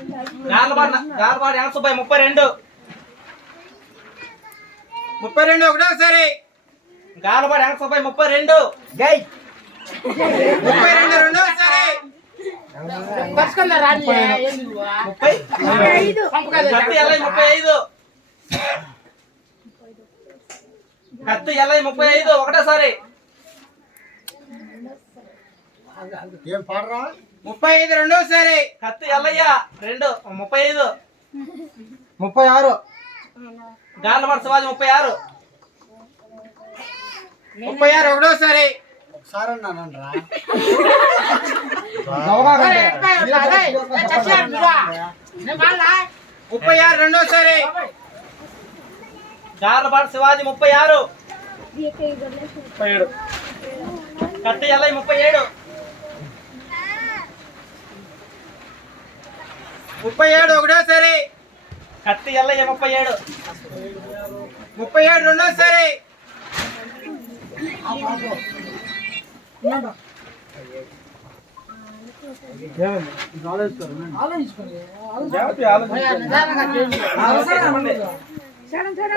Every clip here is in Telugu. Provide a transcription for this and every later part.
ముప్పై రెండు ఒకటో సరి గాలబాడు ఎంత సభ ముప్పై రెండు గై ముప్పై రెండు రెండో సరి ముప్పై ఐదు ఒకటే సారీ ముప్పై ఐదు రెండో సారి కత్తి ఎల్లయ్యా రెండు ముప్పై ఐదు ముప్పై ఆరు గాంధీ సమాజ్ ముప్పై ఆరు ముప్పై ఆరు ఒకటో సరి ముప్పై ఆరు రెండో సారి గాలపాటి శివాజీ ముప్పై ఆరు ముప్పై ఏడు కత్తి ఎల్ ముప్పై ఏడు ముప్పై ఏడు ఒకటోసారి కత్తి ఎల్లయ్య ముప్పై ఏడు ముప్పై ఏడు రెండోసారి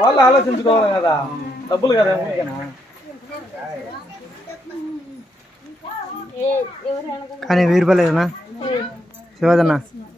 వాళ్ళు ఆలోచించుకోవాలి కదా డబ్బులు కదా కానీ వీరిపోలేదన్నా శివదన్నా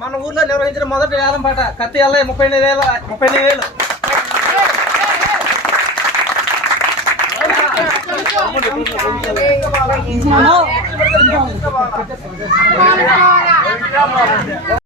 మన ఊర్లో నిర్వహించిన మొదటి వేలం పాట కత్తి అల్లే ముప్పై ఎనిమిది వేల ముప్పై ఎనిమిది వేలు